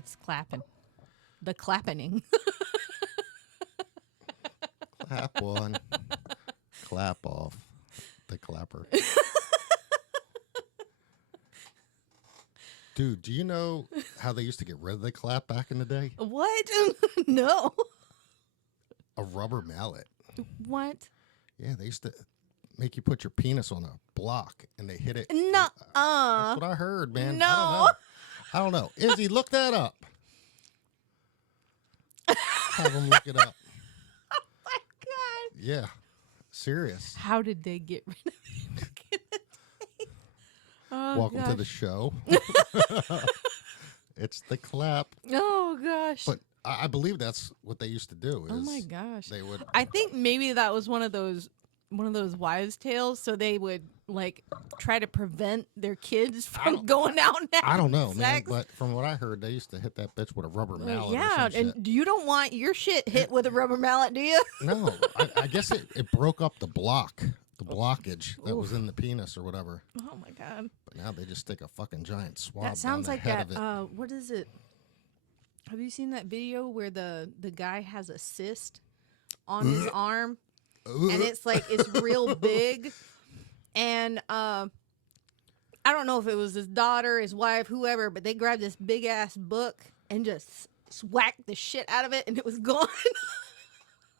It's clapping. The clapping. Clap one. Clap off. The clapper. Dude, do you know how they used to get rid of the clap back in the day? What? No. A rubber mallet. What? Yeah, they used to make you put your penis on a block and they hit it. No. That's what I heard, man. No. I don't know. Izzy, look that up. Have them look it up. Oh my God. Yeah. Serious. How did they get rid of it? Oh, Welcome to the show. It's the clap. Oh gosh. But I believe that's what they used to do. Oh my gosh. They would. I think maybe that was one of those wives' tales. So they would like try to prevent their kids from going out and having I don't know, sex. man. But from what I heard, they used to hit that bitch with a rubber mallet. Yeah, or some and you don't want your shit hit with a rubber mallet, do you? No, I guess it broke up the blockage that was in the penis or whatever. Oh my God. But now they just stick a fucking giant swab. That sounds down like the head that. of it. What is it? Have you seen that video where the guy has a cyst on his arm, and it's like it's real big, and I don't know if it was his daughter, his wife, whoever, but they grabbed this big ass book and just whacked the shit out of it, and it was gone.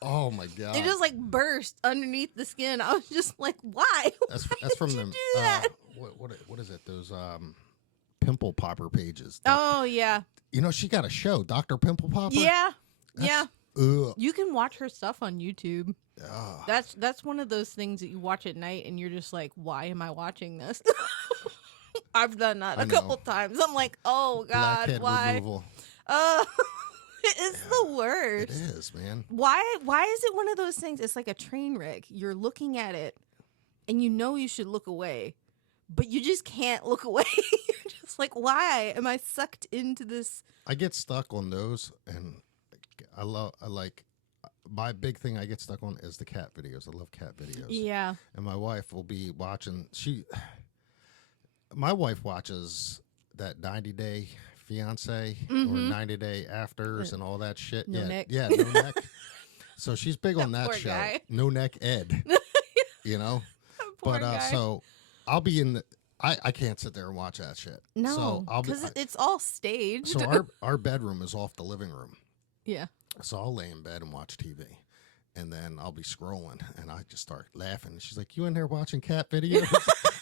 Oh my God! It just like burst underneath the skin. I was just like, why? That's from them. Do that? What is it? Those pimple popper pages. Oh yeah. You know, she got a show, Dr. Pimple Popper. Yeah. Yeah. Ugh. You can watch her stuff on YouTube. Ugh. That's one of those things that you watch at night and you're just like, why am I watching this? I've done that a couple times. I'm like, oh God, Blackhead why? removal. It's the worst. It is, man. Why is it one of those things? It's like a train wreck. You're looking at it and you know you should look away, but you just can't look away. You're just like, why am I sucked into this? I get stuck on those, and I like my big thing I get stuck on is the cat videos. I love cat videos. Yeah. And my wife will be watching. My wife watches that 90-day fiance or 90-day afters and all that shit. No neck. Yeah, no neck. So she's big on that Poor show. guy. No neck Ed. You know? Poor But guy. so I'll be in the I can't sit there and watch that shit. No, so because it's all staged. So our bedroom is off the living room. Yeah. So I'll lay in bed and watch TV. And then I'll be scrolling and I just start laughing. She's like, "You in there watching cat videos?"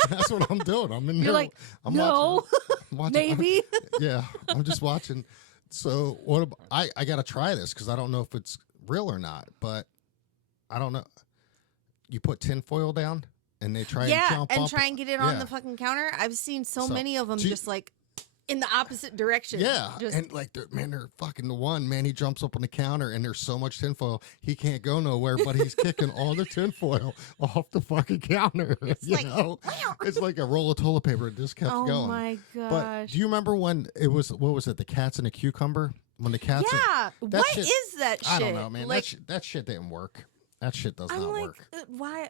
That's what I'm doing. I'm in You're there. like, I'm no, watching, maybe. Yeah, I'm just watching. So I got to try this because I don't know if it's real or not. But I don't know. You put tinfoil down and they try and jump up. try and get it on the fucking counter. I've seen so many of them just like in the opposite direction. Yeah, just, and like, they're fucking the one, man, he jumps up on the counter and there's so much tinfoil, he can't go nowhere, but he's kicking all the tinfoil off the fucking counter. It's like a roll of toilet paper. It just kept going. Oh my gosh. But do you remember when it was, what was it, the cats and a cucumber? When the cats what is that shit? I don't know, man. Like, That shit didn't work. That shit does not work. Why?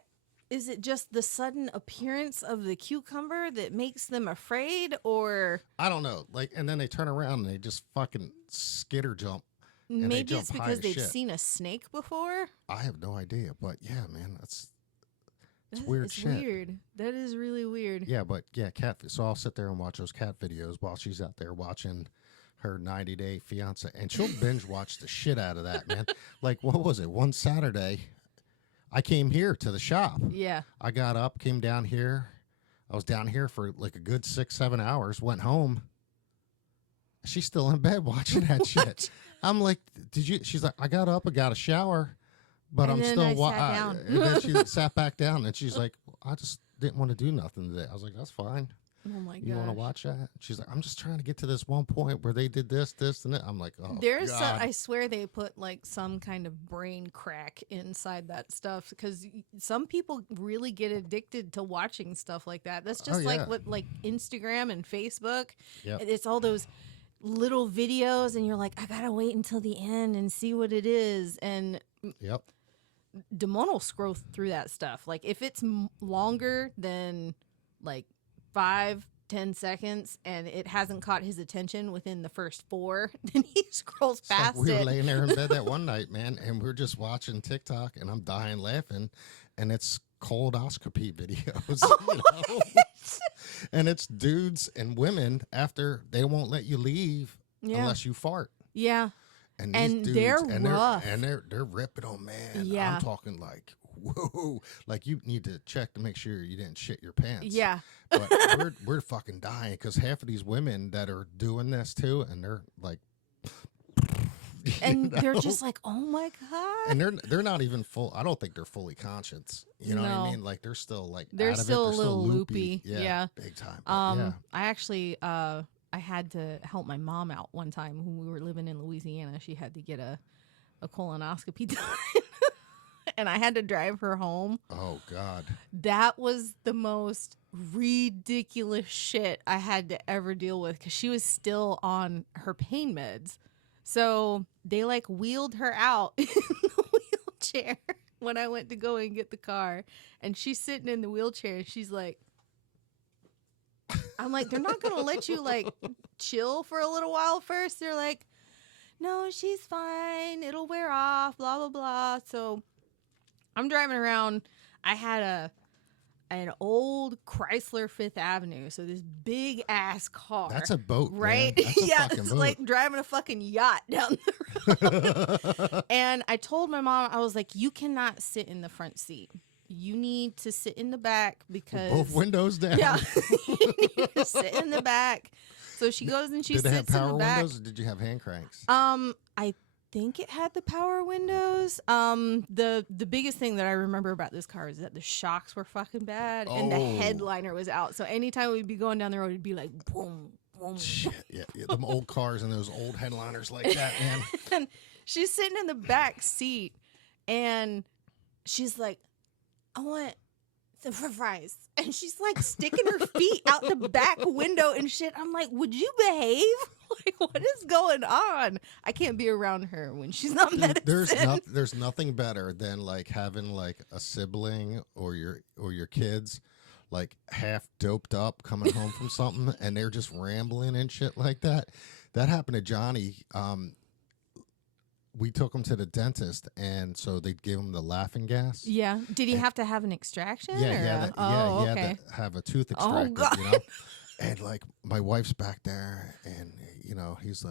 Is it just the sudden appearance of the cucumber that makes them afraid, or I don't know. Like, and then they turn around and they just fucking skitter jump. Maybe it's because they've seen a snake before? I have no idea, but yeah, man, it's weird shit. Weird. That is really weird. Yeah, but yeah, cat. So I'll sit there and watch those cat videos while she's out there watching her 90-day fiance, and she'll binge watch the shit out of that, man. Like, what was it? One Saturday, I came here to the shop. Yeah. I got up, came down here. I was down here for like a good 6-7 hours, went home. She's still in bed watching that shit. I'm like, did you? She's like, I got up, I got a shower, but and I'm still sat down. And then she sat back down and she's like, I just didn't want to do nothing today. I was like, that's fine. Oh my god. You want to watch that? She's like, I'm just trying to get to this one point where they did this, and that. I'm like, oh, There's God. some, I swear they put like some kind of brain crack inside that stuff because some people really get addicted to watching stuff like that. That's just like what like Instagram and Facebook. Yep. It's all those little videos and you're like, I gotta wait until the end and see what it is. And Yep. Damon will scroll through that stuff. Like if it's longer than like 5 10 seconds and it hasn't caught his attention within the first 4, then he scrolls It's like past we were it. laying there in bed that one night, man, and we are just watching TikTok, and I'm dying laughing, and it's colonoscopy videos, you know? And it's dudes and women after they won't let you leave Yeah. unless you fart. Yeah. And And these they're dudes, rough. they're ripping them, man. Yeah. I'm talking like, whoa, like you need to check to make sure you didn't shit your pants. Yeah. But we're fucking dying because half of these women that are doing this too, and they're like, And they're just like, oh my God. and they're not even full. I don't think they're fully conscious. You know what No. I mean? Like they're still like They're out of still it. a They're little still loopy. Yeah. big time. But yeah. I actually I had to help my mom out one time when we were living in Louisiana. She had to get a colonoscopy done. And I had to drive her home. Oh God. That was the most ridiculous shit I had to ever deal with because she was still on her pain meds. So they like wheeled her out in the wheelchair when I went to go and get the car. And she's sitting in the wheelchair and she's like, I'm like, they're not going to let you like chill for a little while first. They're like, no, she's fine. It'll wear off, blah, blah, blah. So I'm driving around. I had an old Chrysler Fifth Avenue. So this big ass car. That's a boat, right? Man. That's a yeah, fucking it's boat. like driving a fucking yacht down the road. And I told my mom, I was like, you cannot sit in the front seat. You need to sit in the back because both windows down. Yeah, you need to sit in the back. So she goes and she Did sits they have power in the back. windows or did you have hand cranks? I think it had the power windows. The biggest thing that I remember about this car is that the shocks were fucking bad and the Oh. headliner was out. So anytime we'd be going down the road, it'd be like boom, boom. Shit, yeah, them old cars and those old headliners like that, man. And she's sitting in the back seat and she's like, I want some fries. And she's like sticking her feet out the back window and shit. I'm like, would you behave? Like, what is going on? I can't be around her when she's not medicine. There's nothing better than like having like a sibling or your kids like half doped up coming home from something and they're just rambling and shit like that. That happened to Johnny. We took him to the dentist, and so they gave him the laughing gas. Yeah. Did he have to have an extraction? Yeah, or he okay. had to have a tooth Oh, extracted, God. you know? And, like, my wife's back there, and, you know, he's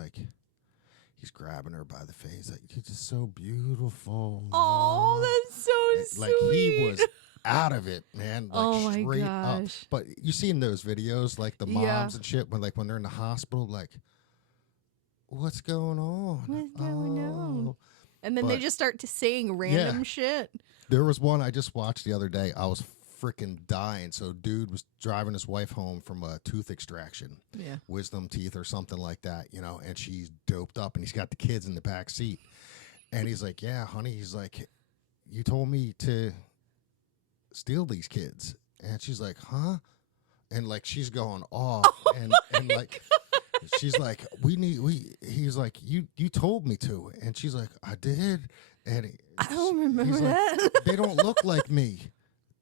grabbing her by the face. Like, you're just so beautiful. Oh, that's so Like, sweet. he was out of it, man. Like, Oh, my straight up. gosh. But you seen those videos, like, the moms Yeah. and shit, when they're in the hospital, like, what's going on? What's going on? Oh. And then they But- just start to saying random shit. There was one I just watched the other day. I was freaking dying. So, dude was driving his wife home from a tooth extraction, Yeah. wisdom teeth or something like that, you know, and she's doped up and he's got the kids in the back seat. And he's like, yeah, honey. He's like, you told me to steal these kids. And she's like, huh? And like, she's going off. and like, she's like, he's like, you told me to. And she's like, I did. And I don't remember he's like, that. they don't look like me.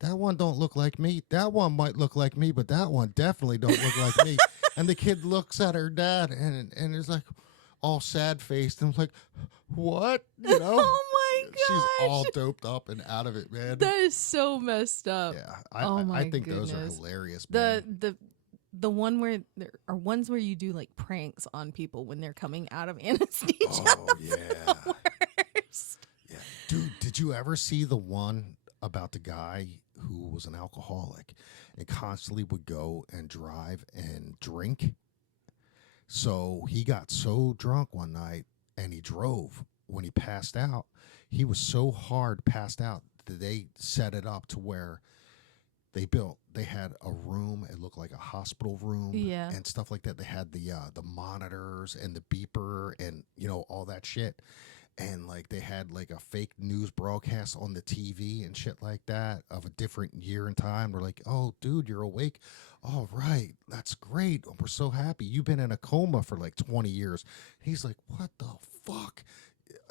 That one don't look like me. That one might look like me, but that one definitely don't look like me. And the kid looks at her dad and is like all sad faced and like, what? You know? Oh my gosh. She's all doped up and out of it, man. That is so messed up. Yeah. Oh my I think those are goodness. hilarious, man. The one where there are ones where you do like pranks on people when they're coming out of anesthesia. Oh, yeah. The worst. Yeah. Dude, did you ever see the one about the guy who was an alcoholic and constantly would go and drive and drink? So he got so drunk one night and he drove. When he passed out, he was so hard passed out that they set it up to where they had a room. It looked like a hospital room, Yeah. and stuff like that. They had the monitors and the beeper and you know all that shit, and like they had like a fake news broadcast on the TV and shit like that of a different year and time. We're like, oh, dude, you're awake. All right, that's great. We're so happy. You've been in a coma for like 20 years. He's like, what the fuck?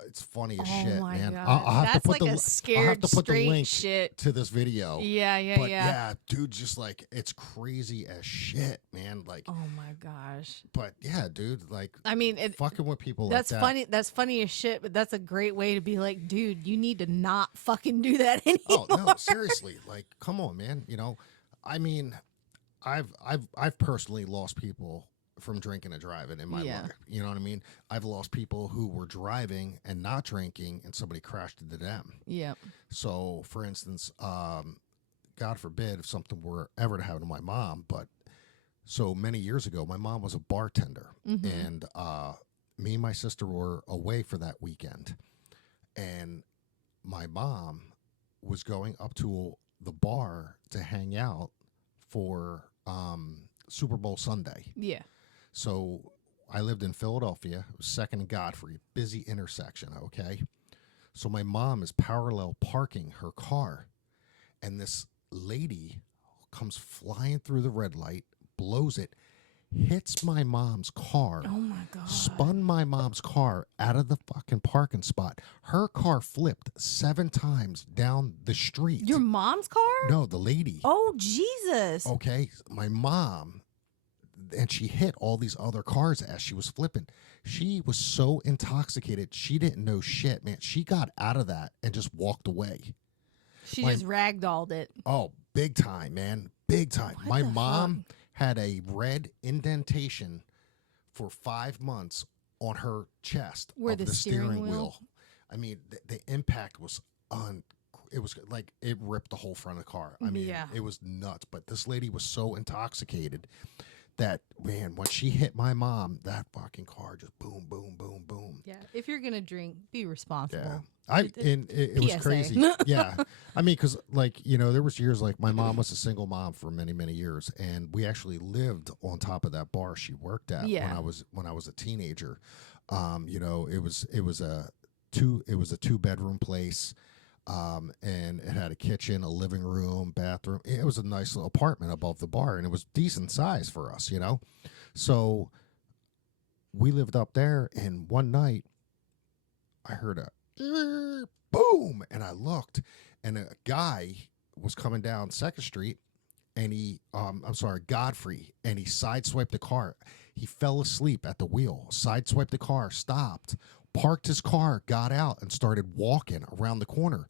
it's funny as Oh shit, my man. God. I'll have to That's put like the a I'll scared have to put the straight link shit. to this video. Yeah. But dude, just like it's crazy as shit, man. Like, Oh my gosh. but yeah, dude, like, I mean, fucking with people that's like that. funny. That's funny as shit, but that's a great way to be like, dude, you need to not fucking do that Oh anymore. no, seriously, like, come on, man. You know, I mean, I've personally lost people from drinking and driving in my Yeah. life. You know what I mean? I've lost people who were driving and not drinking, and somebody crashed into them. Yeah. So, for instance, God forbid if something were ever to happen to my mom, but so many years ago, my mom was a bartender, and me and my sister were away for that weekend, and my mom was going up to the bar to hang out for Super Bowl Sunday. Yeah. So I lived in Philadelphia. It was 2nd and Godfrey, busy intersection, okay? So my mom is parallel parking her car, and this lady comes flying through the red light, blows it, hits my mom's car. Oh my God. Spun my mom's car out of the fucking parking spot. Her car flipped 7 times down the street. Your mom's car? No, the lady. Oh, Jesus. Okay, my mom, and she hit all these other cars as she was flipping. She was so intoxicated, she didn't know shit, man. She got out of that and just walked away. She just ragdolled it. Oh, big time, man. Big time. What My the mom had a red indentation for 5 months on her chest Where of the steering wheel? I mean, the impact was it was like it ripped the whole front of the car. I mean, Yeah. it was nuts. But this lady was so intoxicated that, man, when she hit my mom, that fucking car just boom, boom, boom, boom. Yeah. If you're going to drink, be responsible. Yeah. It was PSA. crazy. Yeah. I mean, because, like, you know, there was years like my mom was a single mom for many, many years, and we actually lived on top of that bar she worked at when I was a teenager. You know, it was a 2-bedroom place. And it had a kitchen, a living room, bathroom. It was a nice little apartment above the bar, and it was decent size for us, you know? So we lived up there, and one night I heard a boom, and I looked, and a guy was coming down 2nd Street, and Godfrey, and he sideswiped the car. He fell asleep at the wheel, sideswiped the car, stopped, parked his car, got out, and started walking around the corner.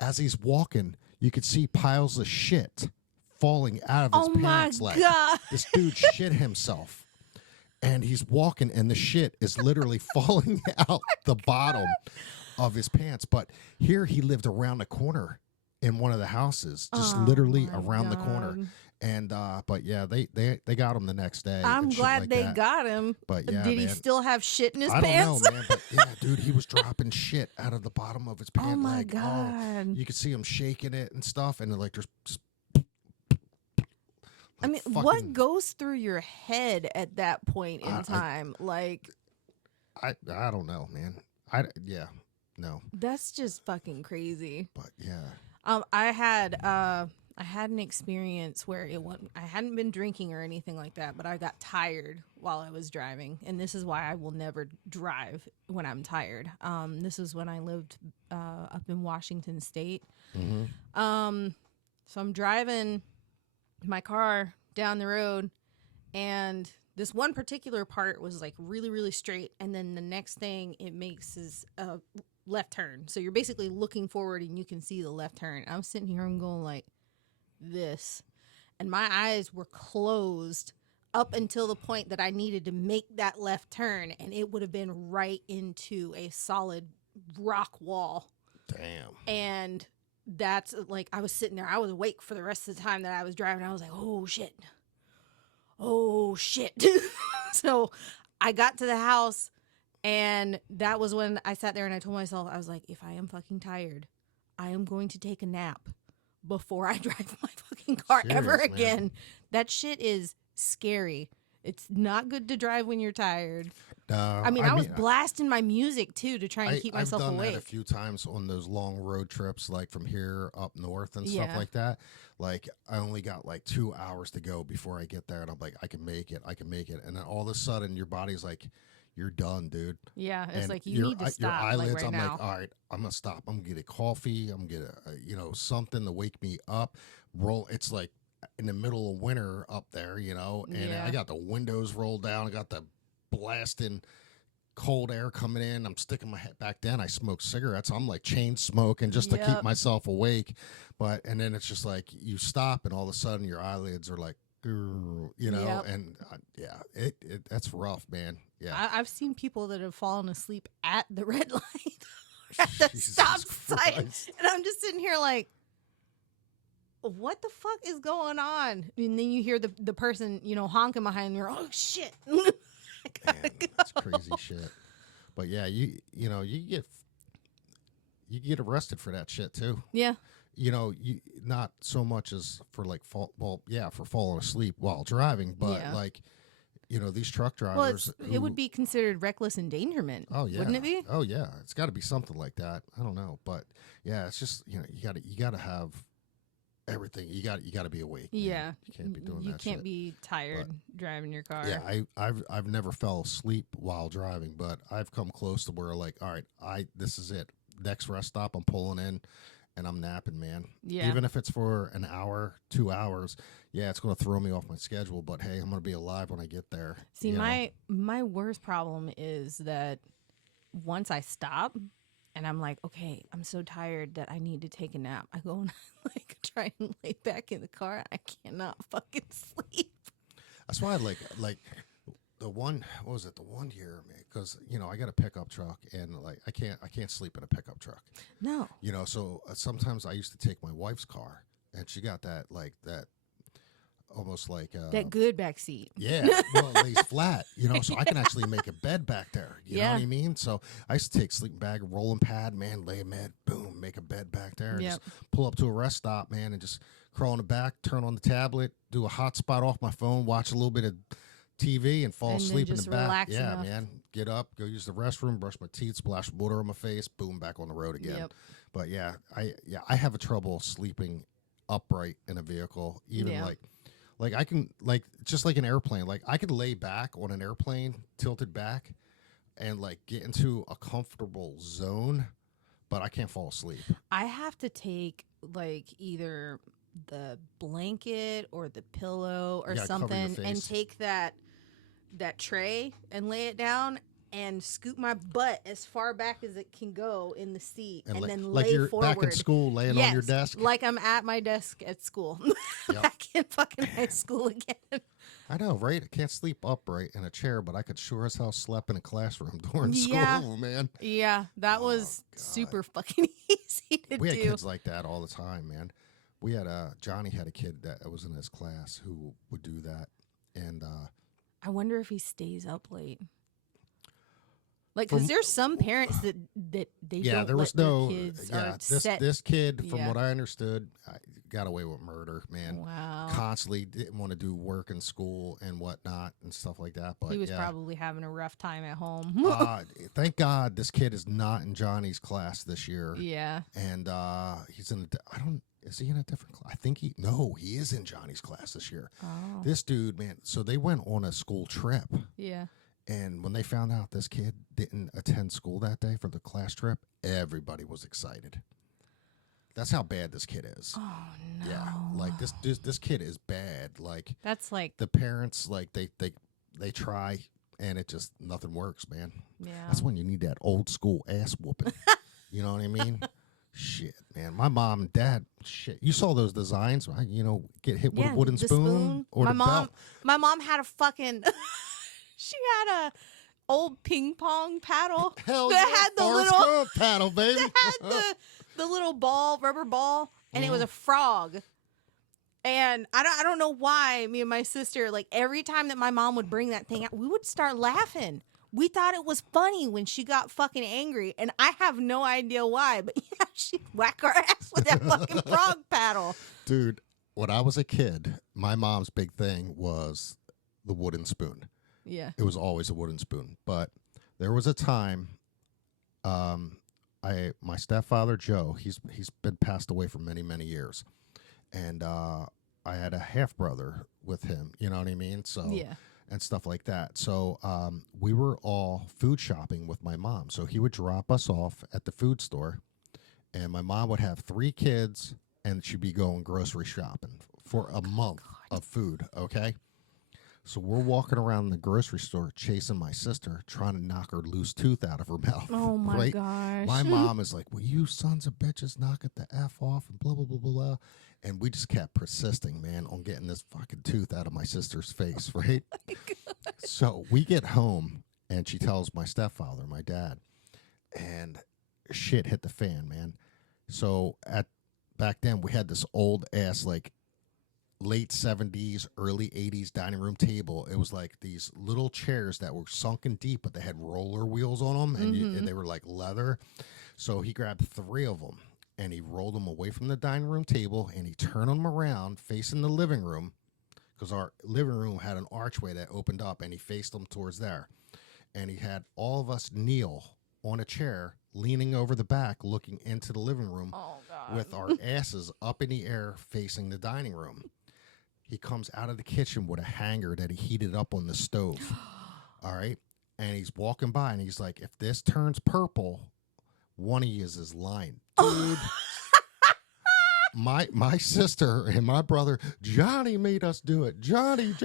As he's walking, you could see piles of shit falling out of his pants. Oh my Like, God. this dude shit himself. And he's walking, and the shit is literally falling out the bottom of his pants. But here he lived around the corner in one of the houses, just literally around the corner. And but yeah, they got him the next day. I'm glad like they that. got him. But yeah, did he man. still have shit in his I pants? don't know, man. But yeah, dude, he was dropping shit out of the bottom of his pant Oh my leg. God. You could see him shaking it and stuff, and like there's just. I mean, what goes through your head at that point in time? Like, I don't know, man. No. That's just fucking crazy. But yeah. I had an experience where I hadn't been drinking or anything like that, but I got tired while I was driving, and this is why I will never drive when I'm tired. This is when I lived up in Washington State. Mm-hmm. So I'm driving my car down the road, and this one particular part was like really, really straight, and then the next thing it makes is a left turn. So you're basically looking forward and you can see the left turn. I'm sitting here, I'm going like this, and my eyes were closed up until the point that I needed to make that left turn, and it would have been right into a solid rock wall. Damn. And that's like, I was sitting there, I was awake for the rest of the time that I was driving. I was like, oh shit. So I got to the house, and that was when I sat there and I told myself, I was like, if I am fucking tired, I am going to take a nap before I drive my fucking car ever again. Man. That shit is scary. It's not good to drive when you're tired. I was blasting my music too to try and keep myself awake. I've done that a few times on those long road trips, like from here up north and stuff like that. Like, I only got like 2 hours to go before I get there, and I'm like, I can make it. And then all of a sudden, your body's like, you're done, dude. Yeah, it's And like you need to your stop eyelids, like right I'm now. like, all right, I'm gonna stop. I'm gonna get a coffee. I'm gonna get a something to wake me up. Roll. It's like in the middle of winter up there, and I Yeah. got the windows rolled down. I got the blasting cold air coming in. I'm sticking my head back then. I smoke cigarettes. I'm like chain smoking just to keep Yep. myself awake. And then it's just like you stop, and all of a sudden your eyelids are like, Yep. and it that's rough, man. Yeah. I've seen people that have fallen asleep at the red light, at the Jesus stop sign, Christ. and I'm just sitting here like, what the fuck is going on? And then you hear the person, honking behind you. Oh shit! I gotta Man, go. that's crazy shit. But yeah, you get arrested for that shit too. Yeah. You not so much as for like for falling asleep while driving, but Yeah. like these truck Well, drivers it would be considered reckless endangerment. oh yeah, Wouldn't it be? oh yeah, it's got to be something like that. I don't know, but yeah, it's just you got to have everything. You got to be awake. Man. Yeah. You can't be doing You that can't shit. be tired driving your car. Yeah, I've never fell asleep while driving, but I've come close to where like, all right, this is it. Next rest stop, I'm pulling in, and I'm napping, man. Yeah. Even if it's for an hour, 2 hours, yeah, it's going to throw me off my schedule. But hey, I'm going to be alive when I get there. See, my worst problem is that once I stop and I'm like, okay, I'm so tired that I need to take a nap. I go and like try and lay back in the car. I cannot fucking sleep. That's why I like the one. What was it? The one year, man, because I got a pickup truck, and like I can't sleep in a pickup truck. No. So sometimes I used to take my wife's car, and she got that almost like That good back seat. yeah, well, it lays flat, so I can actually make a bed back there. You know what I mean? So I used to take sleeping bag, rolling pad, man, lay a bed, boom, make a bed back there, and just pull up to a rest stop, man, and just crawl in the back, turn on the tablet, do a hotspot off my phone, watch a little bit of TV, and fall And then asleep in just the back. relax Yeah, enough. man, get up, go use the restroom, brush my teeth, splash water on my face, boom, back on the road again. Yep. But yeah, I have a trouble sleeping upright in a vehicle, even like I can just like an airplane. Like I could lay back on an airplane, tilted back, and like get into a comfortable zone, but I can't fall asleep. I have to take like either the blanket or the pillow or You gotta cover your something and face. take that tray and lay it down and scoot my butt as far back as it can go in the seat and then like lay you're forward. back in school, laying on your Yes, desk. like I'm at my desk at school. Yep. Back in fucking high school again. I know, right? I can't sleep upright in a chair, but I could sure as hell sleep in a classroom during Yeah. school, man. Yeah, that was God. super fucking easy to We had do. kids like that all the time, man. We had Johnny had a kid that was in his class who would do that, and I wonder if he stays up late. Like, because there's some parents that they don't there was let their no kids are this set. this kid, from Yeah. what I understood, got away with murder, man. Wow. Constantly didn't want to do work in school and whatnot and stuff like that. But He was yeah. probably having a rough time at home. Thank God this kid is not in Johnny's class this year. Yeah. And he's in is he in a different class? I think he is in Johnny's class this year. Oh. This dude, man, so they went on a school trip. Yeah. And when they found out this kid didn't attend school that day for the class trip, everybody was excited. That's how bad this kid is. Oh no. Yeah, like this kid is bad. Like That's like the parents, like they try, and it just nothing works, man. yeah. That's when you need that old school ass whooping. You know what I mean? Shit, man. My mom and dad, shit. You saw those designs, right? Get hit with a wooden the spoon or my the mom belt. my mom had a fucking she had a old ping pong paddle Hell that yeah, had the Forrest little Gump paddle, baby. that had the little rubber ball, and it was a frog. And I don't know why me and my sister, like every time that my mom would bring that thing out, we would start laughing. We thought it was funny when she got fucking angry, and I have no idea why, but yeah, she'd whack our ass with that fucking frog paddle. Dude, when I was a kid, my mom's big thing was the wooden spoon. Yeah. It was always a wooden spoon. But there was a time, my stepfather Joe, he's been passed away for many, many years, and I had a half brother with him. You know what I mean? So Yeah. and stuff like that. So we were all food shopping with my mom. So he would drop us off at the food store, and my mom would have 3 kids, and she'd be going grocery shopping for a month of food. Okay. So we're walking around the grocery store chasing my sister, trying to knock her loose tooth out of her mouth. Oh my right? gosh. My mom is like, "Will you sons of bitches knock it the F off?" and blah, blah, blah, blah, blah. And we just kept persisting, man, on getting this fucking tooth out of my sister's face, right? So we get home, and she tells my stepfather, my dad, and shit hit the fan, man. So back then, we had this old ass, like, late 70s, early 80s dining room table. It was like these little chairs that were sunken deep, but they had roller wheels on them, and they were like leather. So he grabbed 3 of them, and he rolled them away from the dining room table, and he turned them around facing the living room, because our living room had an archway that opened up, and he faced them towards there. And he had all of us kneel on a chair, leaning over the back, looking into the living room with our asses up in the air facing the dining room. He comes out of the kitchen with a hanger that he heated up on the stove. All right. And he's walking by, and he's like, "If this turns purple, one of you is lying." Dude, my sister and my brother, Johnny made us do it. Johnny. Dude.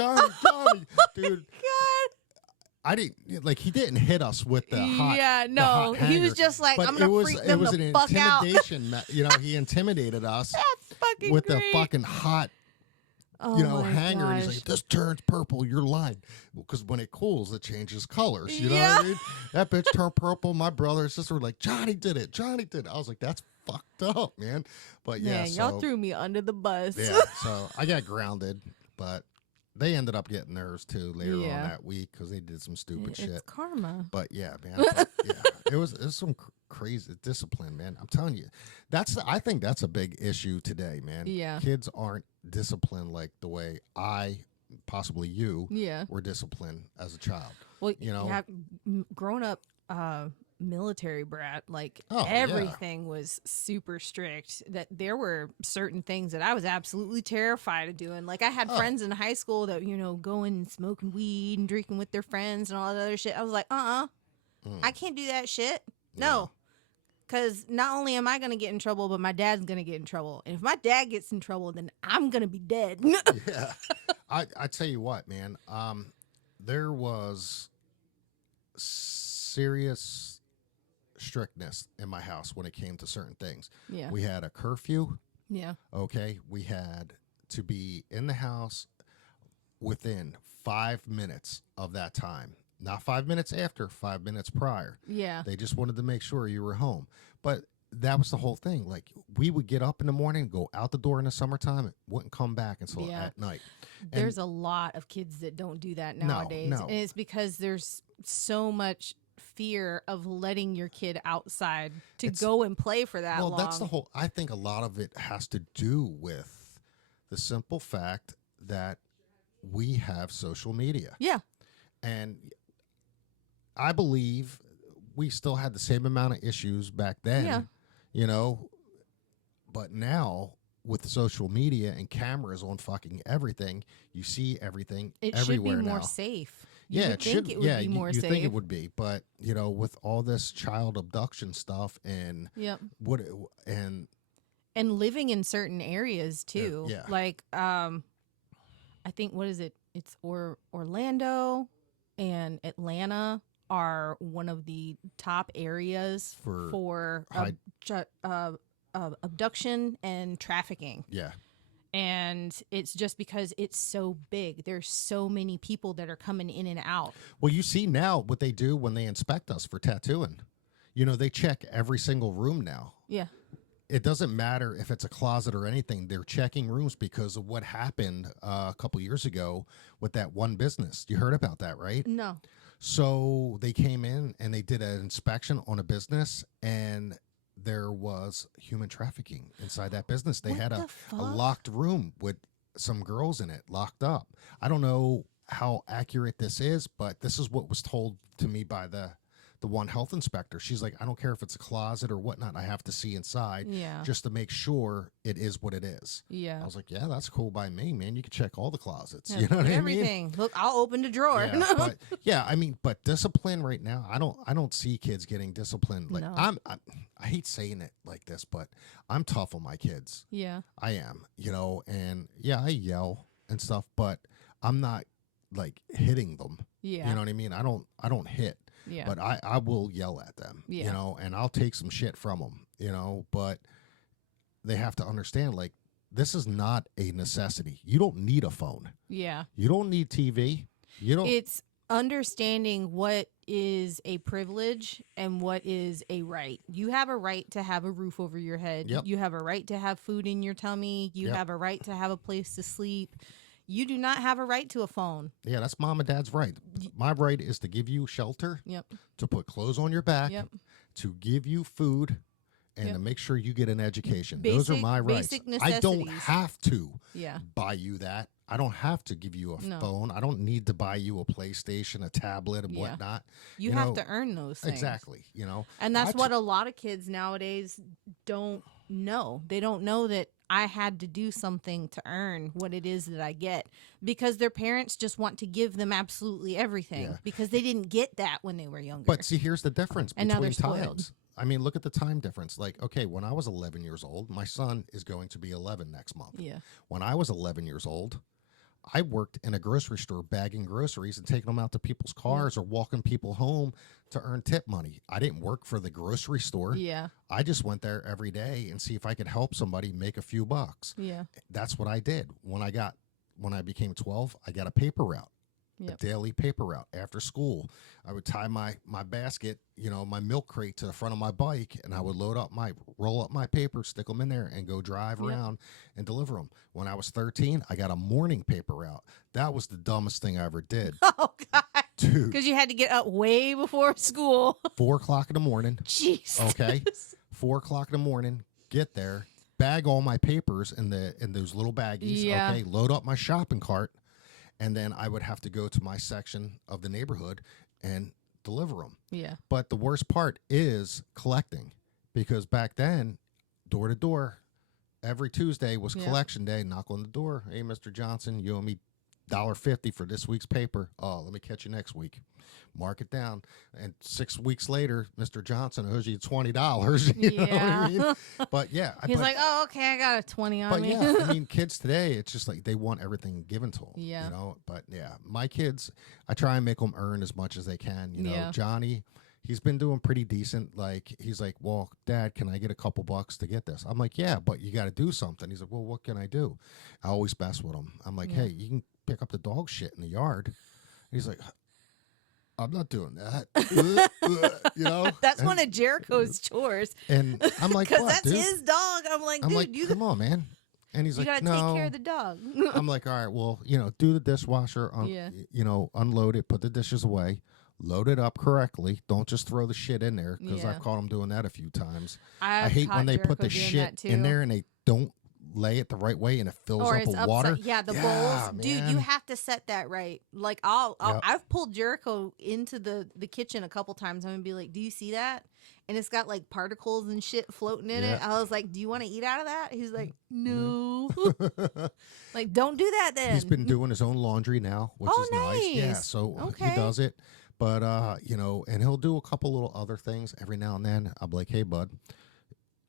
God. I didn't, like, he didn't hit us with the hot. Yeah, no. the hot He was hanger, just like, but "I'm going to freak them it was the an fuck out." intimidation. He intimidated us That's fucking with great. the fucking hot, my hanger. And he's gosh. like, "If this turns purple, you're lying." Because when it cools, it changes colors. You know Yeah. what I mean? That bitch turned purple. My brother and sister were like, "Johnny did it. Johnny did it." I was like, "That's fucked up, man." But yeah, Man, y'all threw me under the bus. yeah. So I got grounded, but they ended up getting theirs too later on Yeah. that week because they did some stupid shit. It's karma. But yeah, man. It was some crazy discipline, man. I'm telling you, I think that's a big issue today, man. Yeah. Kids aren't disciplined like the way possibly you, Yeah. were disciplined as a child. Well, You know? growing up military brat, like Oh, yeah. everything was super strict. That there were certain things that I was absolutely terrified of doing. Like I had friends in high school that, going and smoking weed and drinking with their friends and all that other shit. I was like, I can't do that shit. No. Because not only am I going to get in trouble, but my dad's going to get in trouble. And if my dad gets in trouble, then I'm going to be dead. Yeah. I tell you what, man. There was serious strictness in my house when it came to certain things. Yeah. We had a curfew. Yeah. Okay. We had to be in the house within 5 minutes of that time. Not 5 minutes after, 5 minutes prior. Yeah. They just wanted to make sure you were home. But that was the whole thing. Like, we would get up in the morning, go out the door in the summertime, and wouldn't come back until at night. There's a lot of kids that don't do that nowadays. No. And it's because there's so much fear of letting your kid outside to go and play for that long. Well, that's the whole, I think a lot of it has to do with the simple fact that we have social media. Yeah. And I believe we still had the same amount of issues back then, but now with social media and cameras on fucking everything, you see everything everywhere now. It should be more safe. It should. It would be more you safe. think it would be, but with all this child abduction stuff and and living in certain areas too. Yeah. Like I think what is it? It's Orlando and Atlanta are one of the top areas for abduction and trafficking. Yeah. And it's just because it's so big. There's so many people that are coming in and out. Well, you see now what they do when they inspect us for tattooing. They check every single room now. Yeah. It doesn't matter if it's a closet or anything. They're checking rooms because of what happened a couple years ago with that one business. You heard about that, right? No. So they came in and they did an inspection on a business, and there was human trafficking inside that business. They had a locked room with some girls in it, locked up. I don't know how accurate this is, but this is what was told to me by the the one health inspector. She's like, I don't care if it's a closet or whatnot. I have to see inside just to make sure it is what it is. Yeah. I was like, yeah, that's cool by me, man. You can check all the closets. You know what everything. I mean? Look, I'll open the drawer. Yeah, but but discipline right now, I don't see kids getting disciplined. Like No. I hate saying it like this, but I'm tough on my kids. Yeah. I am, and I yell and stuff, but I'm not like hitting them. Yeah. You know what I mean? I don't hit. Yeah. But I will yell at them. Yeah. And I'll take some shit from them, but they have to understand, like, this is not a necessity. You don't need a phone. Yeah. You don't need TV. You don't. It's understanding what is a privilege and what is a right. You have a right to have a roof over your head. Yep. You have a right to have food in your tummy. You have a right to have a place to sleep. You do not have a right to a phone. Yeah, that's mom and dad's right. My right is to give you shelter, to put clothes on your back, to give you food, and to make sure you get an education. Those are my rights. I don't have to buy you that. I don't have to give you a phone. I don't need to buy you a PlayStation, a tablet, and whatnot. You have to earn those things. Exactly. And that's what a lot of kids nowadays don't know. They don't know that I had to do something to earn what it is that I get, because their parents just want to give them absolutely everything because they didn't get that when they were younger. But see, here's the difference between spoiled. times. I mean, look at the time difference. Like, okay, when I was 11 years old, my son is going to be 11 next month. Yeah. When I was 11 years old, I worked in a grocery store bagging groceries and taking them out to people's cars or walking people home to earn tip money. I didn't work for the grocery store. Yeah. I just went there every day and see if I could help somebody make a few bucks. Yeah. That's what I did. When I became 12, I got a paper route. A daily paper route after school. I would tie my basket, my milk crate to the front of my bike, and I would roll up my papers, stick them in there, and go drive around and deliver them. When I was 13, I got a morning paper route. That was the dumbest thing I ever did. Oh, God. Dude. Because you had to get up way before school. 4 o'clock in the morning. Jeez. Okay. 4 o'clock in the morning, get there, bag all my papers in those little baggies. Yeah. Okay. Load up my shopping cart. And then I would have to go to my section of the neighborhood and deliver them. Yeah. But the worst part is collecting, because back then, door to door, every Tuesday was collection day. Knock on the door. Hey, Mr. Johnson, you owe me $1.50 for this week's paper. Oh, let me catch you next week. Mark it down. And 6 weeks later, Mr. Johnson owes you $20. You know what I mean? But he's like, oh, okay, I got a 20 on me. But I mean, kids today, it's just like they want everything given to them. Yeah. But my kids, I try and make them earn as much as they can. Johnny, he's been doing pretty decent. Like, he's like, well, Dad, can I get a couple bucks to get this? I'm like, yeah, but you got to do something. He's like, well, what can I do? I always mess with him. I'm like, hey, you can pick up the dog shit in the yard. He's like, I'm not doing that. That's one of Jericho's chores. And I'm like, because what, that's dude? his dog. I'm like, dude, you come on, man. And he's you like, gotta take care of the dog. I'm like, all right, well, do the dishwasher, unload it, put the dishes away, load it up correctly. Don't just throw the shit in there, because I've caught him doing that a few times. I hate when they put the shit in there and they don't lay it the right way and it fills up with water. Yeah, the bowls. Dude, you have to set that right. Like, I've pulled Jericho into the kitchen a couple times. I'm gonna be like, do you see that? And it's got like particles and shit floating in it. I was like, do you want to eat out of that? He's like, no. Like, don't do that then. He's been doing his own laundry now, which is nice. Yeah, so he does it. But and he'll do a couple little other things every now and then. I'll be like, hey, bud,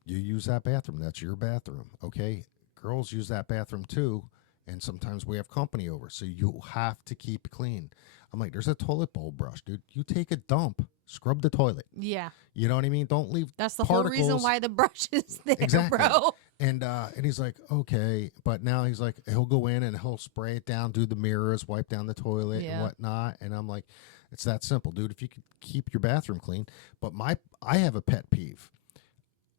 you use that bathroom. That's your bathroom. Okay. Girls use that bathroom too. And sometimes we have company over. So you have to keep it clean. I'm like, there's a toilet bowl brush, dude. You take a dump, scrub the toilet. Yeah. You know what I mean? Don't leave That's the particles. whole reason why the brush is there, exactly. bro. And he's like, okay. But now he's like, he'll go in and he'll spray it down, do the mirrors, wipe down the toilet and whatnot. And I'm like, it's that simple, dude. If you could keep your bathroom clean. But I have a pet peeve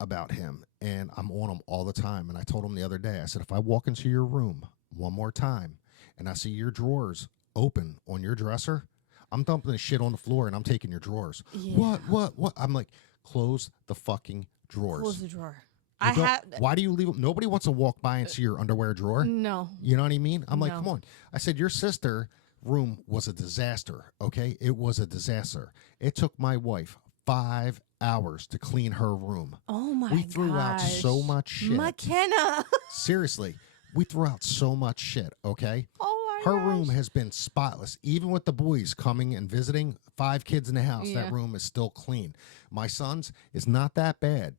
about him, and I'm on him all the time. And I told him the other day, I said, if I walk into your room one more time and I see your drawers open on your dresser, I'm dumping the shit on the floor and I'm taking your drawers. Yeah. What? I'm like, close the fucking drawers. Close the drawer. Why do you leave them? Nobody wants to walk by and see your underwear drawer. No. You know what I mean? I'm like, come on. I said, your sister room was a disaster. Okay. It was a disaster. It took my wife 5 hours to clean her room. Oh my We threw out gosh. so much shit. McKenna. Seriously, we threw out so much shit, okay? Oh my Her gosh. room has been spotless. Even with the boys coming and visiting, 5 kids in the house, Yeah. that room is still clean. My son's is not that bad,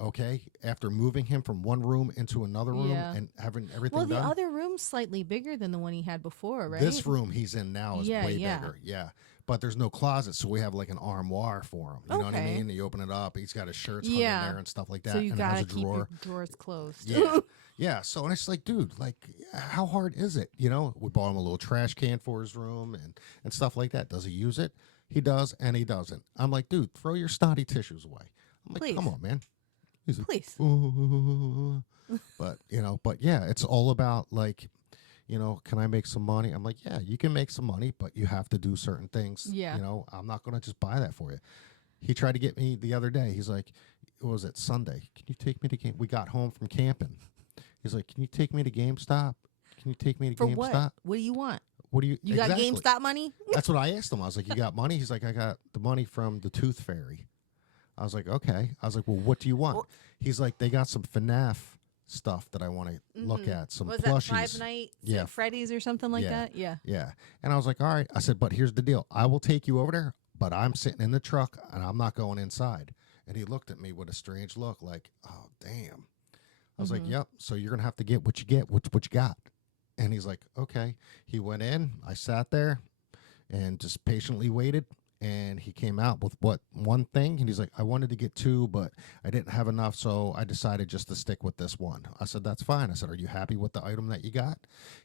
okay? After moving him from one room into another room Yeah. and having everything Well, the done. other room's slightly bigger than the one he had before, right? This room he's in now is Yeah, way yeah. bigger. Yeah. But there's no closet, so we have like an armoire for him. You know what I Okay. mean? You open it up, he's got his shirts hung Yeah. in there and stuff like that. So you and it has gotta a keep drawer. your drawers closed. Yeah. Yeah. So, and it's like, dude, like, how hard is it? You know, we bought him a little trash can for his room and stuff like that. Does he use it? He does, and he doesn't. I'm like, dude, throw your snotty tissues away. I'm like, Please. come on, man. He's like, Please. but, you know, but yeah, it's all about like, you know, can I make some money? I'm like, yeah, you can make some money, but you have to do certain things. Yeah. You know, I'm not going to just buy that for you. He tried to get me the other day. He's like, what was it, Sunday? Can you take me to game? We got home from camping. He's like, can you take me to GameStop? Can you take me to For GameStop? what? What do you want? What do you You exactly. got GameStop money? That's what I asked him. I was like, you got money? He's like, I got the money from the Tooth Fairy. I was like, okay. I was like, well, what do you want? Well- He's like, they got some FNAF stuff that I want to look at. Some Was plushies. that Five Nights Yeah. at Freddy's or something like Yeah. that? Yeah. Yeah. And I was like, all right. I said, but here's the deal. I will take you over there, but I'm sitting in the truck and I'm not going inside. And he looked at me with a strange look like, oh, damn. I was like, yep. So you're going to have to get what you get, what you got. And he's like, okay. He went in. I sat there and just patiently waited. And he came out with one thing, and he's like, I wanted to get 2, but I didn't have enough, so I decided just to stick with this one. I said, that's fine. I said, are you happy with the item that you got?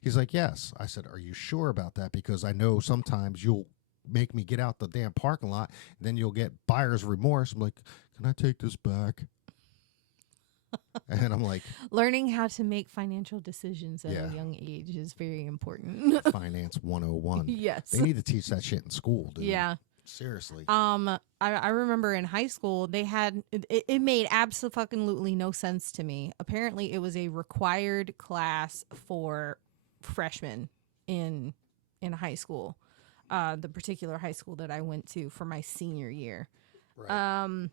He's like, yes. I said, are you sure about that? Because I know sometimes you'll make me get out the damn parking lot, and then you'll get buyer's remorse. I'm like, can I take this back? And I'm like, Learning how to make financial decisions at Yeah. a young age is very important. Finance 101. Yes. They need to teach that shit in school, dude. Yeah. Seriously. I remember in high school they had it made absolutely no sense to me. Apparently it was a required class for freshmen in high school. The particular high school that I went to for my senior year. Right.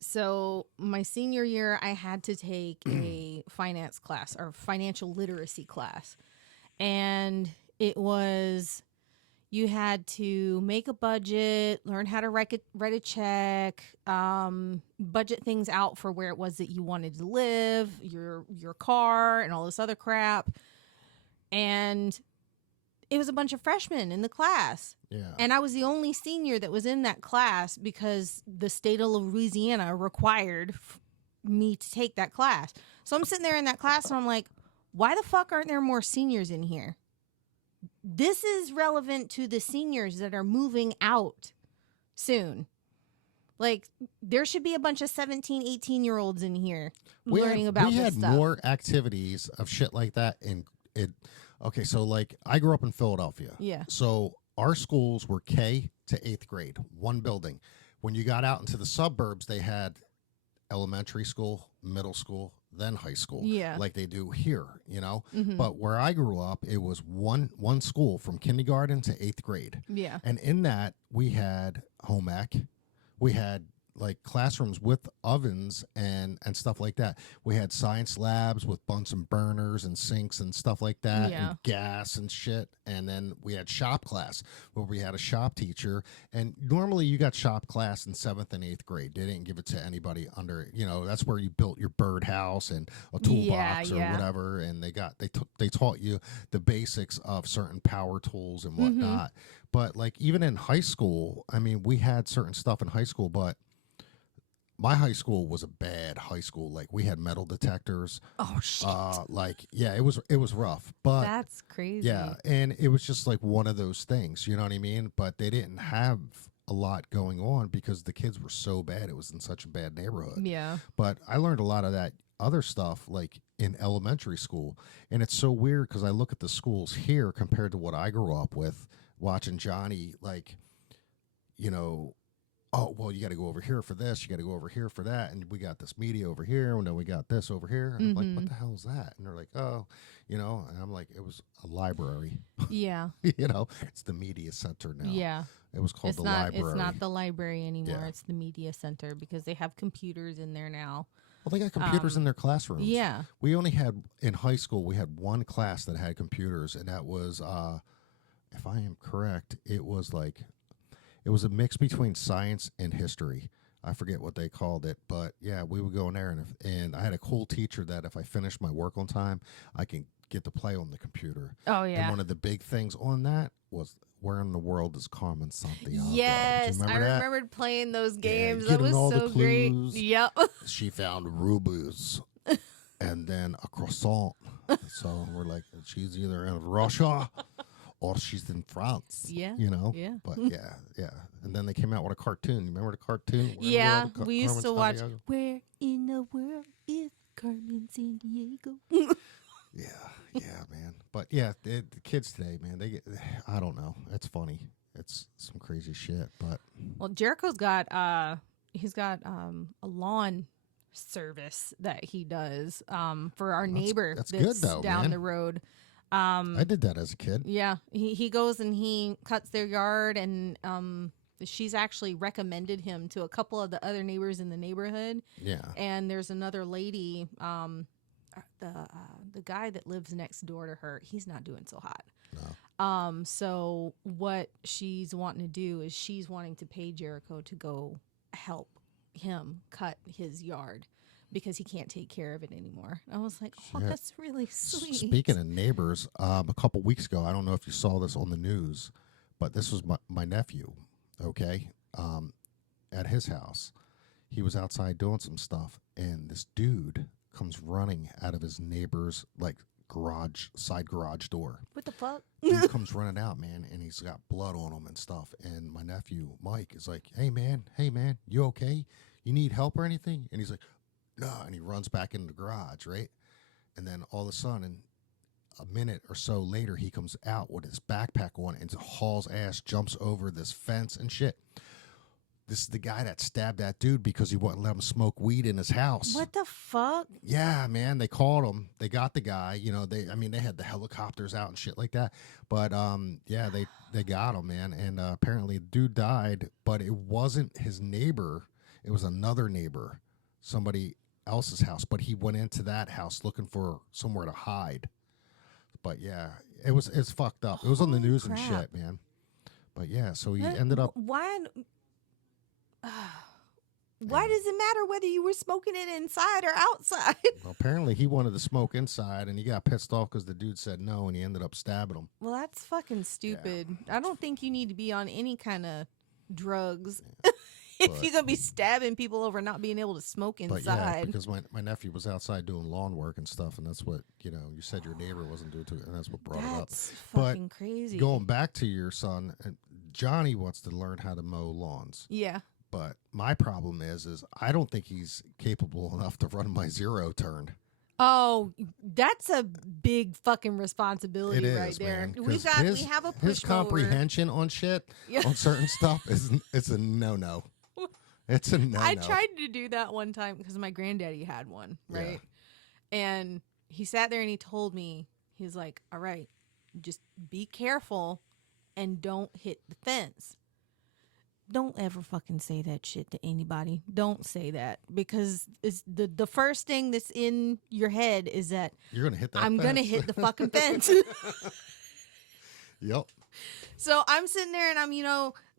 So my senior year I had to take a finance class or financial literacy class. And it was you had to make a budget, learn how to write a check, budget things out for where it was that you wanted to live, your car, and all this other crap. And it was a bunch of freshmen in the class. Yeah. And I was the only senior that was in that class because the state of Louisiana required me to take that class. So I'm sitting there in that class and I'm like, why the fuck aren't there more seniors in here? This is relevant to the seniors that are moving out soon. Like, there should be a bunch of 17, 18-year-olds in here learning about this stuff. We had more activities of shit like that in it. Okay, so like I grew up in Philadelphia. Yeah. So our schools were K to 8th grade, one building. When you got out into the suburbs, they had elementary school, middle school, then high school. Yeah. Like they do here, you know? Mhm. But where I grew up, it was one school from kindergarten to 8th grade. Yeah. And in that, we had home ec. We had like classrooms with ovens and stuff like that. We had science labs with Bunsen burners and sinks and stuff like that, Yeah. and gas and shit. And then we had shop class where we had a shop teacher. And normally you got shop class in 7th and 8th grade. They didn't give it to anybody under, you know, that's where you built your birdhouse and a toolbox or yeah. whatever. And they taught you the basics of certain power tools and whatnot. But like even in high school, I mean, we had certain stuff in high school, but my high school was a bad high school. Like we had metal detectors. Oh, shit. Like, yeah, it was rough, but That's crazy. yeah. And it was just like one of those things, you know what I mean? But they didn't have a lot going on because the kids were so bad. It was in such a bad neighborhood. Yeah. But I learned a lot of that other stuff like in elementary school. And it's so weird because I look at the schools here compared to what I grew up with, watching Johnny, like, you know, oh, well, you got to go over here for this, you got to go over here for that, and we got this media over here, and then we got this over here. And I'm like, what the hell is that? And they're like, oh, and I'm like, it was a library. Yeah. It's the media center now. Yeah. It was called library. It's not the library anymore. Yeah. It's the media center because they have computers in there now. Well, they got computers in their classrooms. Yeah. We only had, in high school, we had one class that had computers, and that was, if I am correct, it was a mix between science and history. I forget what they called it, but yeah, we would go in there, and I had a cool teacher that if I finished my work on time, I can get to play on the computer. Oh, yeah. And one of the big things on that was, where in the world is Carmen Santiago? Yes, I that? remembered playing those games. Yeah, that was all so the great. clues. Yep. She found rubies and then a croissant. So we're like, she's either in Russia or she's in France. Yeah. Yeah. But yeah. And then they came out with a cartoon. You remember the cartoon? Yeah, we used Carmen to watch. Sandiego? Where in the world is Carmen Sandiego? Yeah, man. But yeah, the kids today, man, I don't know. It's funny. It's some crazy shit. But Well, Jericho's got a lawn service that he does for our neighbor that's good, though, down man. the road. I did that as a kid. Yeah, he goes and he cuts their yard, and she's actually recommended him to a couple of the other neighbors in the neighborhood. Yeah. And there's another lady, the guy that lives next door to her, he's not doing so hot. No. So what she's wanting to do is she's wanting to pay Jericho to go help him cut his yard because he can't take care of it anymore. I was like, oh, Shit. that's really sweet. Speaking of neighbors, a couple weeks ago, I don't know if you saw this on the news, but this was my nephew, okay, at his house. He was outside doing some stuff, and this dude comes running out of his neighbor's, side garage door. What the fuck? Dude comes running out, man, and he's got blood on him and stuff. And my nephew, Mike, is like, hey, man, you okay? You need help or anything? And he's like, no, and he runs back into the garage, right? And then all of a sudden, a minute or so later, he comes out with his backpack on and hauls ass, jumps over this fence and shit. This is the guy that stabbed that dude because he wouldn't let him smoke weed in his house. What the fuck? Yeah, man, they called him. They got the guy. They had the helicopters out and shit like that. But yeah, they got him, man. And apparently, the dude died, but it wasn't his neighbor. It was another neighbor, somebody else's house. But he went into that house looking for somewhere to hide. But yeah, it's fucked up. It was on the news and shit, man. But yeah, so he ended up. Why does it matter whether you were smoking it inside or outside? Well, apparently he wanted to smoke inside, and he got pissed off because the dude said no, and he ended up stabbing him. Well, that's fucking stupid. Yeah. I don't think you need to be on any kind of drugs if you're going to be stabbing people over not being able to smoke inside. But yeah, because my nephew was outside doing lawn work and stuff, and that's what, you said your neighbor wasn't doing too, and that's what brought it up. That's fucking crazy. Going back to your son, Johnny wants to learn how to mow lawns. Yeah. But my problem is I don't think he's capable enough to run my zero turn. Oh, that's a big fucking responsibility right there. Man, we have a push his comprehension on shit on certain stuff it's a no. It's a no. I tried to do that one time because my granddaddy had one, right? Yeah. And he sat there and he told me, he's like, all right, just be careful and don't hit the fence. Don't ever fucking say that shit to anybody. Don't say that, because it's the first thing that's in your head is that you're gonna hit that. I'm gonna hit the fucking fence. Yep. So I'm sitting there and I'm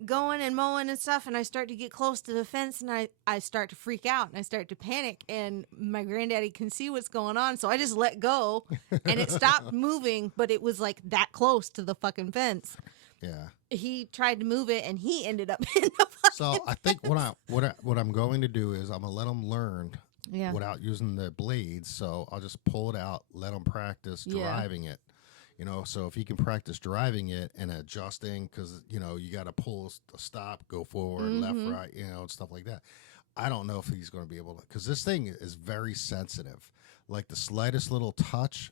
going and mowing and stuff, and I start to get close to the fence, and I start to freak out and I start to panic, and my granddaddy can see what's going on, so I just let go and it stopped moving, but it was like that close to the fucking fence. Yeah. He tried to move it, and he ended up in the fucking So I think what I'm going to do is I'm gonna let him learn without using the blades. So I'll just pull it out, let him practice driving it. So if he can practice driving it and adjusting, because you got to pull a stop, go forward, left, right, and stuff like that. I don't know if he's going to be able to, because this thing is very sensitive. Like the slightest little touch,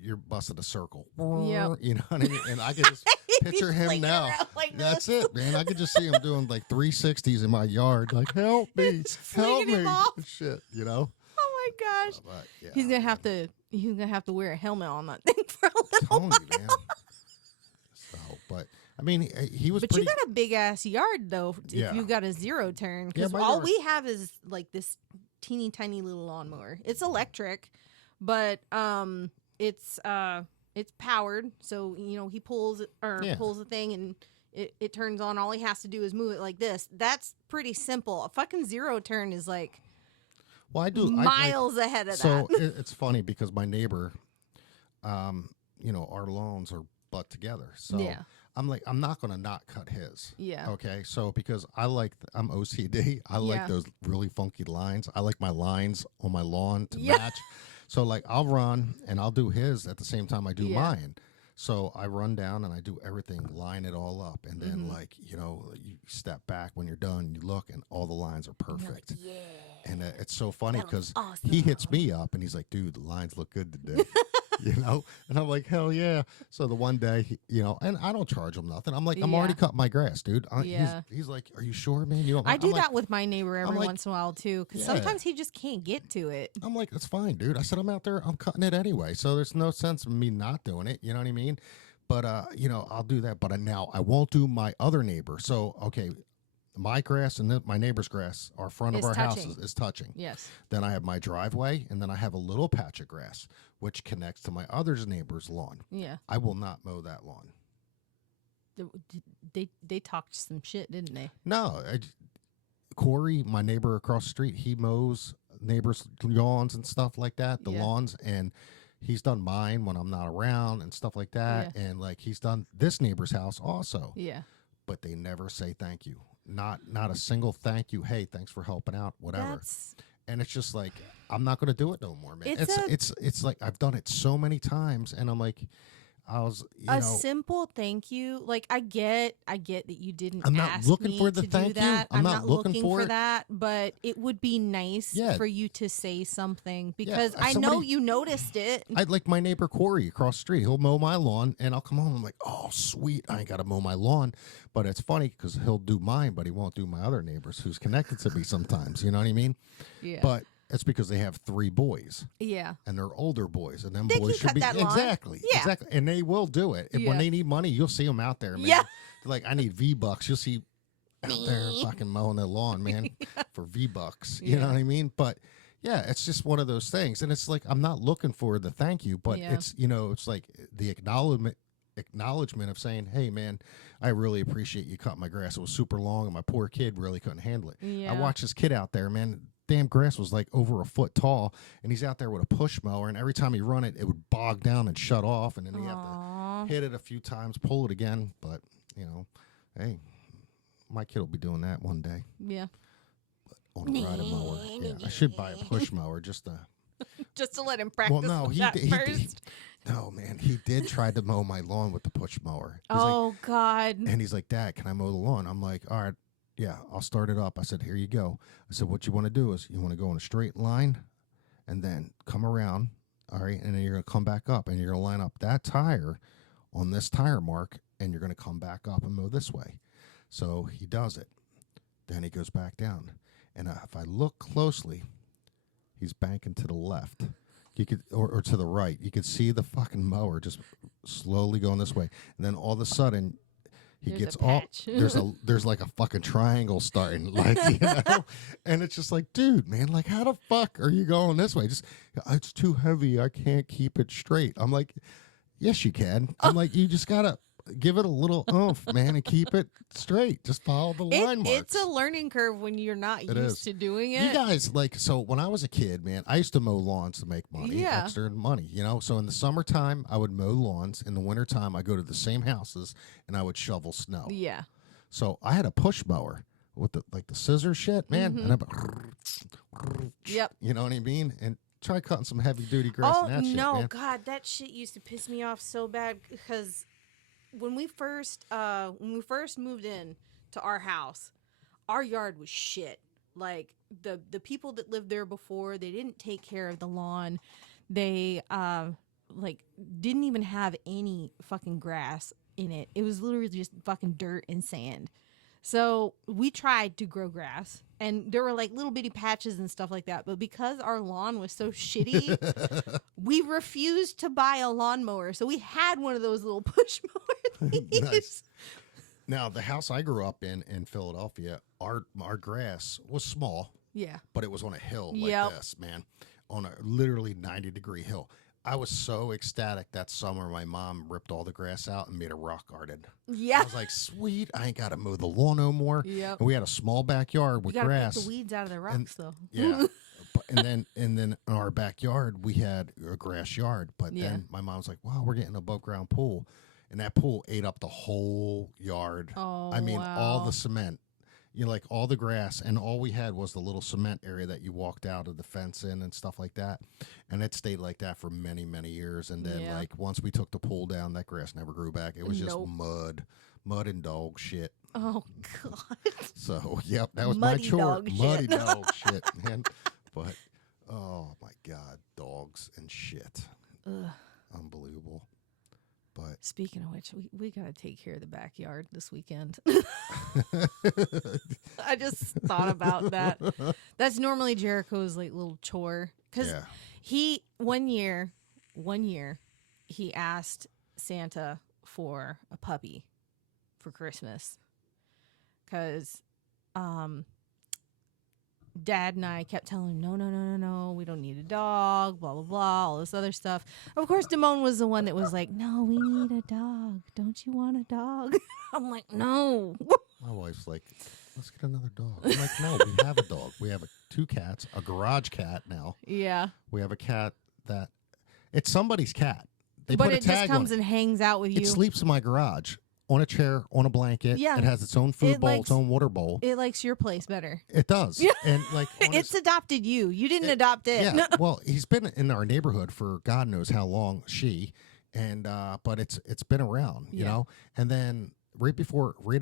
you're busting a circle. Yep. You know what I mean? And I can just picture him flinging now. around like That's this. it, man. I could just see him doing like 360s in my yard. Like, help me, help Flinging him me. off. Shit, you know. Oh my gosh. But, yeah, He's gonna have to. He's gonna have to wear a helmet on that thing for a little Tony, while. man. So, but I mean, he was. But pretty, you got a big ass yard though. If Yeah. you got a zero turn, Yeah, because my all yard- we have is like this teeny tiny little lawnmower. It's electric, but it's powered. So he pulls pulls the thing and it turns on. All he has to do is move it like this. That's pretty simple. A fucking zero turn is like. Well, I do miles ahead of so that. it's funny because my neighbor, our lawns are butt together. So Yeah. I'm like, I'm not going to not cut his. Yeah. Okay. So because I'm OCD, I like Yeah. those really funky lines. I like my lines on my lawn to Yeah. match. So like I'll run and I'll do his at the same time I do Yeah. mine. So I run down and I do everything, line it all up. And then you step back when you're done, you look and all the lines are perfect. Yeah. And it's so funny That because looks he awesome. hits me up and he's like, dude, the lines look good today. And I'm like, hell yeah. So the one day, and I don't charge him nothing. I'm like, I'm already Yeah. cutting my grass, dude. Yeah. He's like, are you sure, man? You don't. I do I'm like, that with my neighbor every like, once in a while too, because Yeah. sometimes he just can't get to it. I'm like, that's fine, dude. I said, I'm out there, I'm cutting it anyway. So there's no sense of me not doing it. You know what I mean? But, I'll do that. But now I won't do my other neighbor. So, okay, my grass and my neighbor's grass, our front of Is our touching. house is touching. Yes. Then I have my driveway, and then I have a little patch of grass, which connects to my other neighbor's lawn. Yeah. I will not mow that lawn. They talked some shit, didn't they? No, Corey, my neighbor across the street, he mows neighbors' lawns and stuff like that, the Yeah. lawns, and he's done mine when I'm not around and stuff like that. And like he's done this neighbor's house also. Yeah. But they never say thank you. Not a single thank you. Hey, thanks for helping out, whatever. And it's just like I'm not going to do it no more, man. It's like I've done it so many times, and I'm like, simple thank you. Like I get that you didn't. I'm not ask looking me for the to thank do you. that. I'm not looking for it. that, but it would be nice Yeah. for you to say something because I somebody- know you noticed it. I'd like my neighbor Corey across the street. He'll mow my lawn, and I'll come home. I'm like, oh, sweet. I ain't got to mow my lawn. But it's funny because he'll do mine, but he won't do my other neighbors who's connected to me sometimes. You know what I mean? Yeah. But it's because they have 3 boys, Yeah. and they're older boys, and them They boys can should cut be that lawn. exactly, Yeah. exactly, and they will do it. And Yeah. when they need money, you'll see them out there, man. Yeah. They're like, I need V-Bucks. You'll see out there fucking mowing their lawn, man, for V-Bucks. You know what I mean? But yeah, it's just one of those things, and it's like I'm not looking for the thank you, but Yeah. it's like the acknowledgement of saying, hey, man, I really appreciate you cutting my grass. It was super long, and my poor kid really couldn't handle it. Yeah. I watched this kid out there, man. Damn grass was like over a foot tall, and he's out there with a push mower, and every time he run it, it would bog down and shut off, and then he had Aw. to hit it a few times, pull it again. But hey, my kid will be doing that one day Yeah. on a rider mower. Yeah, I should buy a push mower just to. Just to let him practice Well, no, with he that did. first. No, man, he did try to mow my lawn with the push mower. He's Oh God. and he's like, Dad, can I mow the lawn? I'm like, all right, yeah, I'll start it up. I said, here you go. I said, what you want to do is you want to go in a straight line and then come around, all right, and then you're going to come back up and you're going to line up that tire on this tire mark and you're going to come back up and mow this way. So he does it. Then he goes back down. And if I look closely, he's banking to the left. You could, or to the right. You could see the fucking mower just slowly going this way. And then all of a sudden, he There's a gets all patch. there's like a fucking triangle starting, like, and it's just like, dude, man, like, how the fuck are you going this way? Just, it's too heavy, I can't keep it straight. I'm like, yes, you can. I'm like, you just gotta give it a little oomph, man, and keep it straight. Just follow the line marks. It's a learning curve when you're not It used is. to doing it. You guys, like, so when I was a kid, man, I used to mow lawns to make money, Yeah. extra money, So in the summertime, I would mow lawns. In the wintertime, I go to the same houses and I would shovel snow. Yeah. So I had a push mower with the scissor shit, man. And Yep. you know what I mean? And try cutting some heavy duty grass Oh and that shit, no, man. God, that shit used to piss me off so bad because when we first moved in to our house, our yard was shit. Like the people that lived there before, they didn't take care of the lawn. They like didn't even have any fucking grass in it. It was literally just fucking dirt and sand. So we tried to grow grass, and there were like little bitty patches and stuff like that. But because our lawn was so shitty, we refused to buy a lawnmower. So we had one of those little push mower thingies. Nice. Now, the house I grew up in Philadelphia, our grass was small, Yeah. but it was on a hill like this, man, on a literally 90-degree hill. I was so ecstatic that summer my mom ripped all the grass out and made a rock garden. Yeah. I was like, sweet, I ain't got to mow the lawn no more. Yep. And we had a small backyard with You gotta grass. pick the weeds out of the rocks, though. Yeah. and then in our backyard, we had a grass yard. But then my mom's like, wow, we're getting an above ground pool. And that pool ate up the whole yard. Oh, I mean, wow. all the cement. You know, like all the grass, and all we had was the little cement area that you walked out of the fence in and stuff like that. And it stayed like that for many, many years. And then, like, once we took the pool down, that grass never grew back. It was just mud and dog shit. Oh, God. So, yep, that was Muddy my chore. dog Muddy shit. dog shit, man. But, oh, my God, dogs and shit. Ugh. Unbelievable. But Speaking of which, we got to take care of the backyard this weekend. I just thought about that. That's normally Jericho's like little chore. Because he, one year, he asked Santa for a puppy for Christmas. Because Dad and I kept telling him, no, we don't need a dog, blah, blah, blah, all this other stuff. Of course, Damone was the one that was like, no, we need a dog. Don't you want a dog? I'm like, no. my wife's like, let's get another dog. I'm like, no, we have a dog. We have two cats, a garage cat now. Yeah. We have a cat that, it's somebody's cat. They but put a it tag just comes on and hangs out with you. It sleeps in my garage. On a chair, on a blanket. Yeah. It has its own food bowl, its own water bowl. It likes your place better. It does. Yeah. And like it's adopted you. You didn't adopt it. Yeah. Well, he's been in our neighborhood for God knows how long, and but it's been around, you know. And then right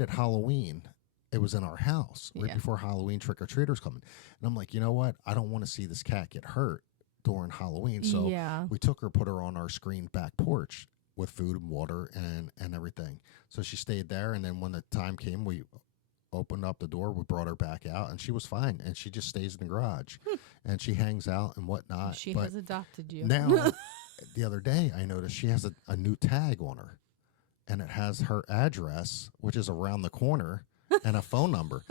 at Halloween, it was in our house. Right before Halloween, trick or treaters coming. And I'm like, you know what? I don't want to see this cat get hurt during Halloween. So we took her, put her on our screened back porch with food and water and everything. So she stayed there, and then when the time came, we opened up the door, we brought her back out, and she was fine, and she just stays in the garage, and she hangs out and whatnot. She has adopted you. Now, the other day, I noticed she has a new tag on her, and it has her address, which is around the corner, and a phone number.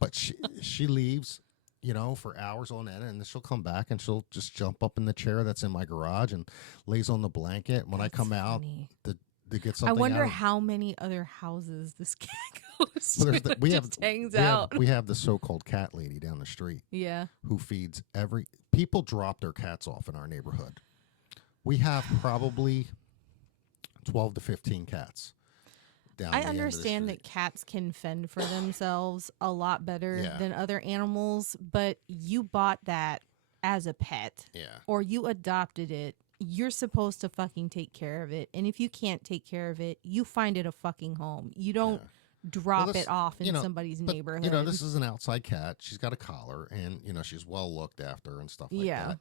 But she leaves, you know, for hours on end, and then she'll come back and she'll just jump up in the chair that's in my garage and lays on the blanket. When I come out to get something, I wonder how many other houses this cat goes well, to. Hangs we out. We have the so-called cat lady down the street. Yeah. Who feeds people drop their cats off in our neighborhood. We have probably 12 to 15 cats. I understand that cats can fend for themselves a lot better than other animals, but you bought that as a pet or you adopted it. You're supposed to fucking take care of it. And if you can't take care of it, you find it a fucking home. You don't drop it off in somebody's neighborhood. You know, this is an outside cat. She's got a collar, and, you know, she's well looked after and stuff like that.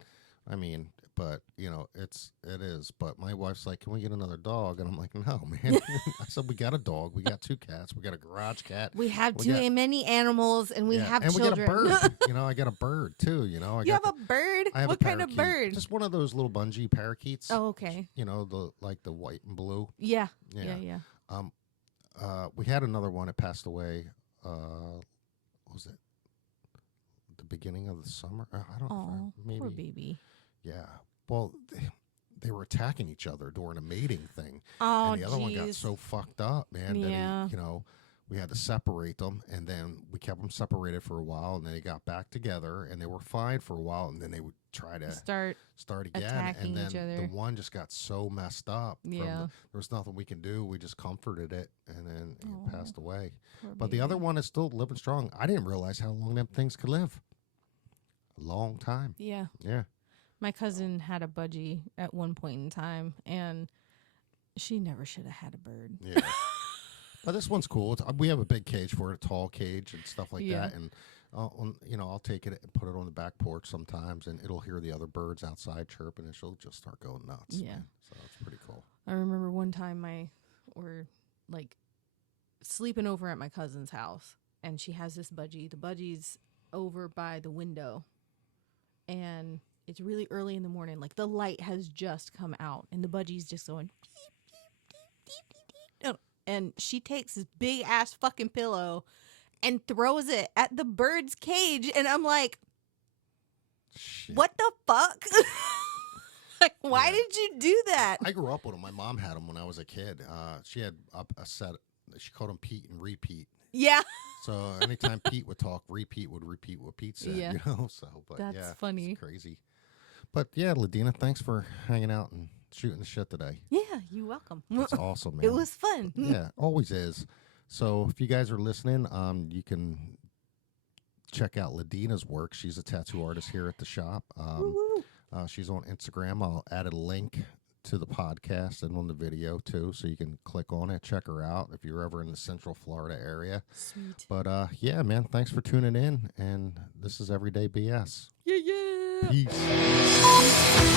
I mean, but, you know, it is. But my wife's like, can we get another dog? And I'm like, no, man. I said, we got a dog. We got two cats. We got a garage cat. We have too many animals, and we have children. And we got a bird. You know, I got a bird, too. You know, you have a bird? What kind of bird? Just one of those little bungee parakeets. Oh, okay. You know, the white and blue. Yeah. We had another one. It passed away. What was it? The beginning of the summer? I don't know. Maybe. Poor baby. Yeah. Well, they were attacking each other during a mating thing. Oh, and the other one got so fucked up, man, that he, you know, we had to separate them, and then we kept them separated for a while, and then they got back together, and they were fine for a while, and then they would try to start again, attacking and then each other. the one just got so messed up. Yeah. There was nothing we can do. We just comforted it, and then it passed away. But baby. the other one is still living strong. I didn't realize how long them things could live. A long time. Yeah. Yeah. My cousin had a budgie at one point in time, and she never should have had a bird. Yeah. But this one's cool. We have a big cage for it, a tall cage and stuff like Yeah. that. And I'll take it and put it on the back porch sometimes, and it'll hear the other birds outside chirping, and she'll just start going nuts. Yeah. Man. So it's pretty cool. I remember one time we're like sleeping over at my cousin's house, and she has this budgie. The budgie's over by the window, and it's really early in the morning. Like the light has just come out, and the budgie's just going beep, beep, beep, beep, beep, beep. And she takes this big ass fucking pillow and throws it at the bird's cage, and I'm like, Shit. what the fuck? Like, why Yeah. did you do that? I grew up with them. My mom had them when I was a kid. She had a set. She called them Pete and Repeat. Yeah. So anytime Pete would talk, Repeat would repeat what Pete said. Yeah. So but That's yeah, funny. It's crazy. But yeah, Ladina, thanks for hanging out and shooting the shit today. Yeah, you're welcome. It's awesome, man. It was fun. Yeah, always is. So if you guys are listening, you can check out Ladina's work. She's a tattoo artist here at the shop. Woo-woo. She's on Instagram. I'll add a link to the podcast and on the video too, so you can click on it, check her out if you're ever in the Central Florida area. Sweet. But yeah, man, thanks for tuning in. And this is Everyday BS. Yeah, yeah. Peace.